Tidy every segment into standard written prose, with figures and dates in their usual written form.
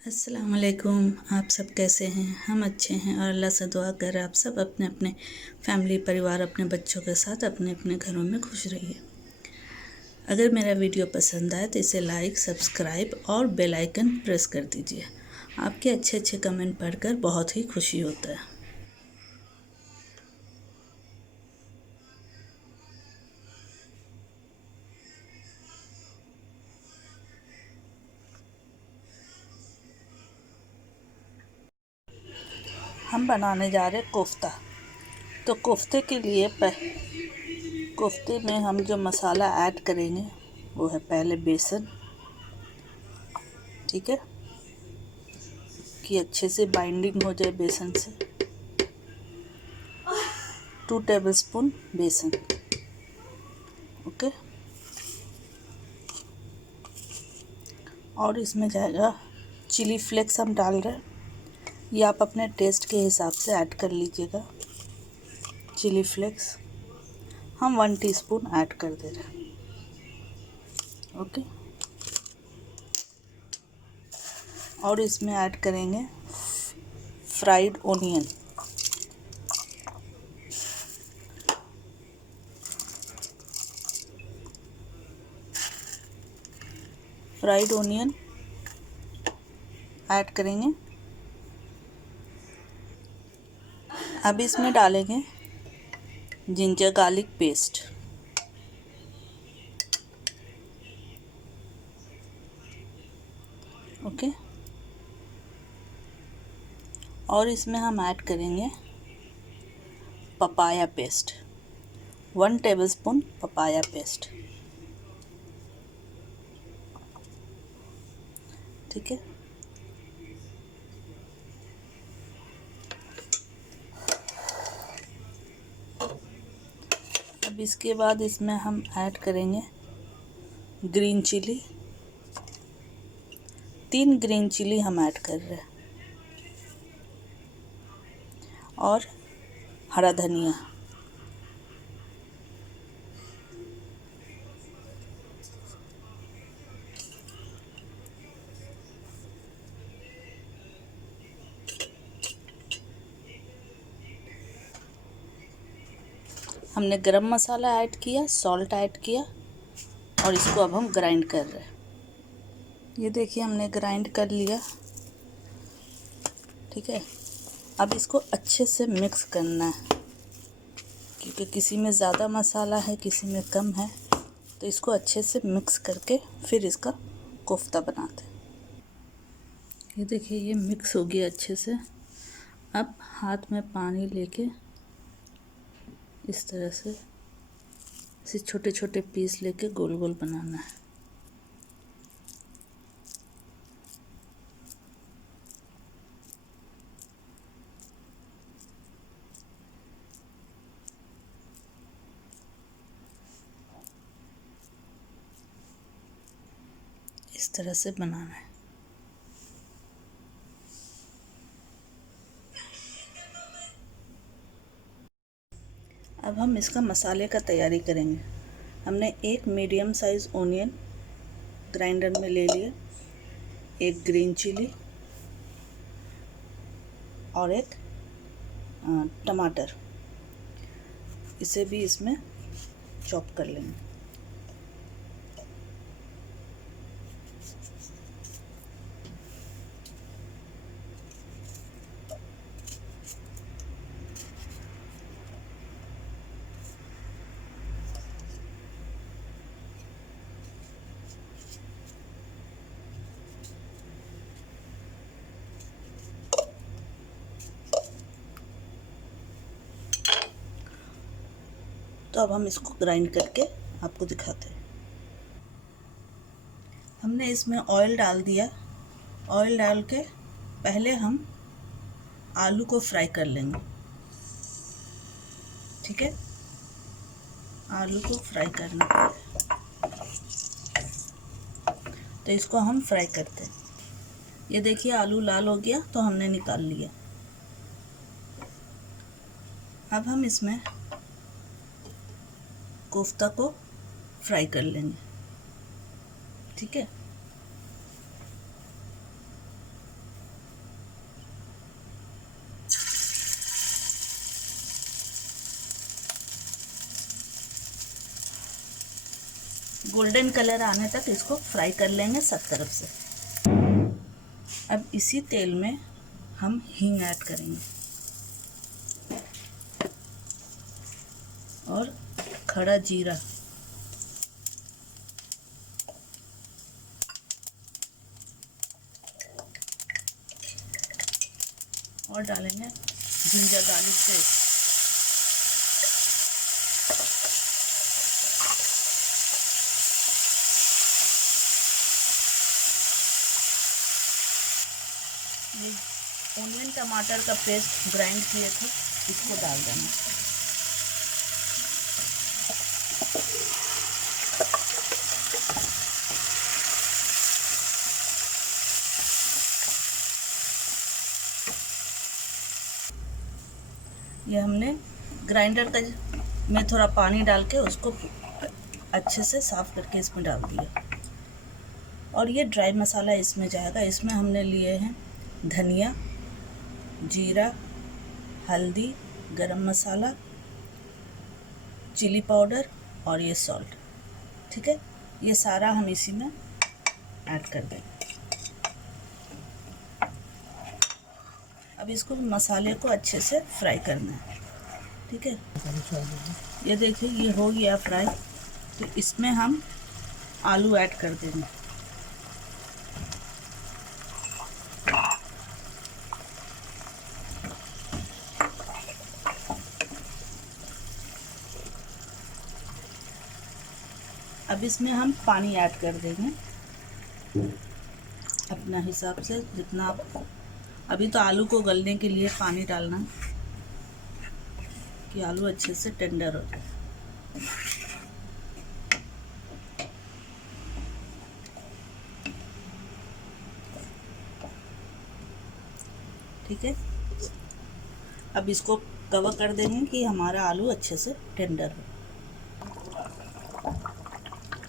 अस्सलाम वालेकुम। आप सब कैसे हैं? हम अच्छे हैं और अल्लाह से दुआ कर आप सब अपने अपने फैमिली परिवार अपने बच्चों के साथ अपने अपने घरों में खुश रहिए। अगर मेरा वीडियो पसंद आए तो इसे लाइक, सब्सक्राइब और बेल आइकन प्रेस कर दीजिए। आपके अच्छे अच्छे कमेंट पढ़कर बहुत ही खुशी होता है। हम बनाने जा रहे कोफ्ता। तो कोफ्ते के लिए कोफ्ते में हम जो मसाला ऐड करेंगे वो है पहले बेसन। ठीक है, कि अच्छे से बाइंडिंग हो जाए बेसन से। 2 टेबलस्पून बेसन। ओके, और इसमें जाएगा चिली फ्लेक्स हम डाल रहे हैं। ये आप अपने टेस्ट के हिसाब से ऐड कर लीजिएगा। चिली फ्लेक्स हम 1 टीस्पून ऐड कर दे रहे हैं। ओके, और इसमें ऐड करेंगे fried onion. Fried onion add करेंगे। अब इसमें डालेंगे जिंजर गार्लिक पेस्ट। ओके, और इसमें हम ऐड करेंगे papaya paste. 1 tablespoon papaya paste. ठीक है, अब इसके बाद इसमें हम ऐड करेंगे ग्रीन चिली। 3 ग्रीन चिली हम ऐड कर रहे हैं, और हरा धनिया। हमने गरम मसाला ऐड किया, सॉल्ट ऐड किया, और इसको अब हम ग्राइंड कर रहे हैं। ये देखिए हमने ग्राइंड कर लिया। ठीक है, अब इसको अच्छे से मिक्स करना है, क्योंकि किसी में ज़्यादा मसाला है किसी में कम है। तो इसको अच्छे से मिक्स करके फिर इसका कोफ्ता बनाते हैं। ये देखिए ये मिक्स हो गया अच्छे से। अब हाथ में पानी लेके इस तरह से इसे छोटे छोटे पीस लेके गोल गोल बनाना है। इस तरह से बनाना है। अब हम इसका मसाले का तैयारी करेंगे। हमने एक मीडियम साइज़ ओनियन ग्राइंडर में ले लिया, एक ग्रीन चिली और एक टमाटर, इसे भी इसमें चॉप कर लेंगे। तो अब हम इसको ग्राइंड करके आपको दिखाते हैं। हमने इसमें ऑयल डाल दिया। ऑयल डाल के पहले हम आलू को फ्राई कर लेंगे। ठीक है, आलू को फ्राई करना है, तो इसको हम फ्राई करते हैं। ये देखिए आलू लाल हो गया तो हमने निकाल लिया। अब हम इसमें कोफ्ता को फ्राई कर लेंगे। ठीक है, गोल्डन कलर आने तक इसको फ्राई कर लेंगे सब तरफ से। अब इसी तेल में हम हींग ऐड करेंगे और खड़ा जीरा, और डालेंगे जिंजर गार्लिक पेस्ट। ये ऑनियन टमाटर का पेस्ट ग्राइंड किए थे, इसको डाल देंगे। ये हमने ग्राइंडर का में थोड़ा पानी डाल के उसको अच्छे से साफ़ करके इसमें डाल दिया। और ये ड्राई मसाला इसमें जाएगा। इसमें हमने लिए हैं धनिया, जीरा, हल्दी, गरम मसाला, चिली पाउडर और ये सॉल्ट। ठीक है, ये सारा हम इसी में ऐड कर देंगे। अब इसको मसाले को अच्छे से फ्राई करना है। ठीक है, ये देखिए ये हो गया फ्राई। तो इसमें हम आलू ऐड कर देंगे। अब इसमें हम पानी ऐड कर देंगे अपना हिसाब से, जितना आप। अभी तो आलू को गलने के लिए पानी डालना कि आलू अच्छे से टेंडर हो जाए। ठीक है, अब इसको कवर कर देंगे कि हमारा आलू अच्छे से टेंडर हो।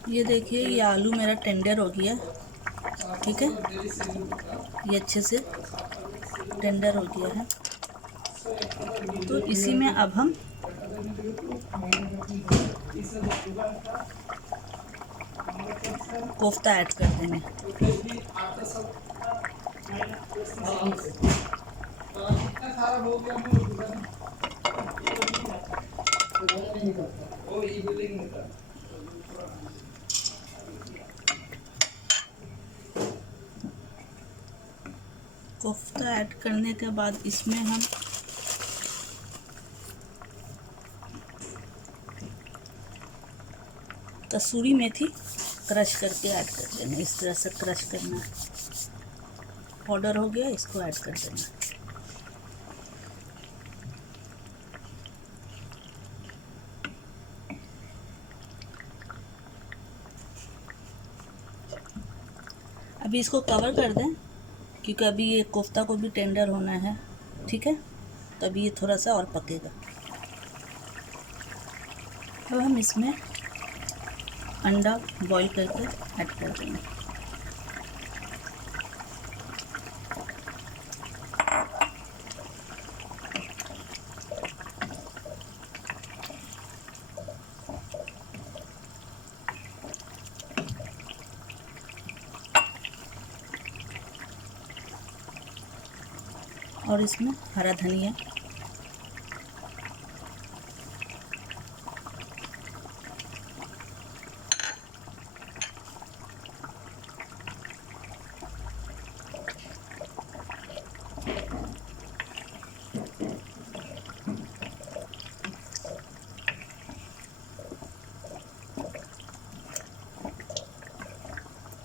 ये देखिए ये आलू मेरा टेंडर हो गया। ठीक है, ये अच्छे से टेंडर हो गया है। तो इसी में अब हम कोफ्ता ऐड कर देंगे। कोफ्ता ऐड करने के बाद इसमें हम कसूरी मेथी क्रश करके ऐड कर देंगे। इस तरह से क्रश करना है। पाउडर हो गया, इसको ऐड कर देना। अभी इसको कवर कर दें क्योंकि अभी ये कोफ्ता को भी टेंडर होना है। ठीक है, तो अभी ये थोड़ा सा और पकेगा। अब हम इसमें अंडा बॉईल करके ऐड कर देंगे। और इसमें हरा धनिया,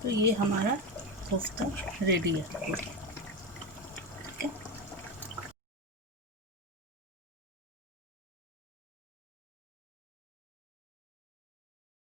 तो ये हमारा कोफ्ता रेडी है।